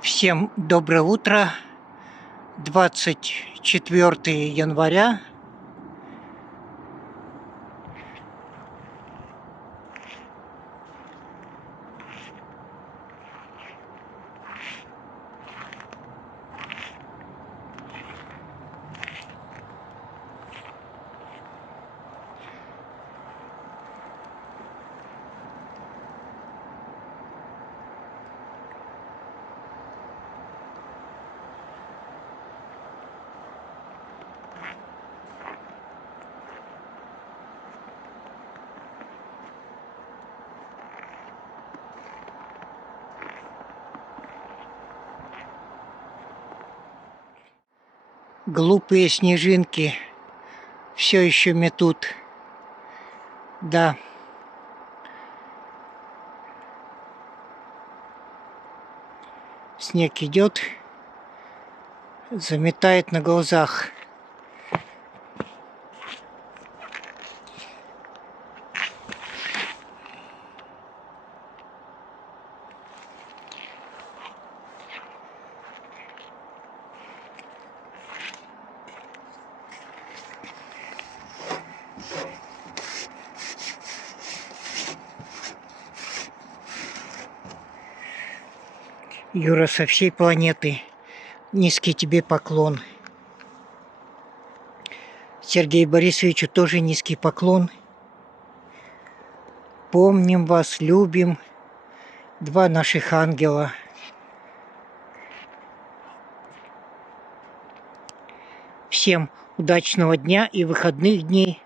Всем доброе утро. 24 января. Глупые снежинки все еще метут. Да. Снег идет, заметает на глазах. Юра, со всей планеты низкий тебе поклон. Сергею Борисовичу тоже низкий поклон. Помним вас, любим. Два наших ангела. Всем удачного дня и выходных дней.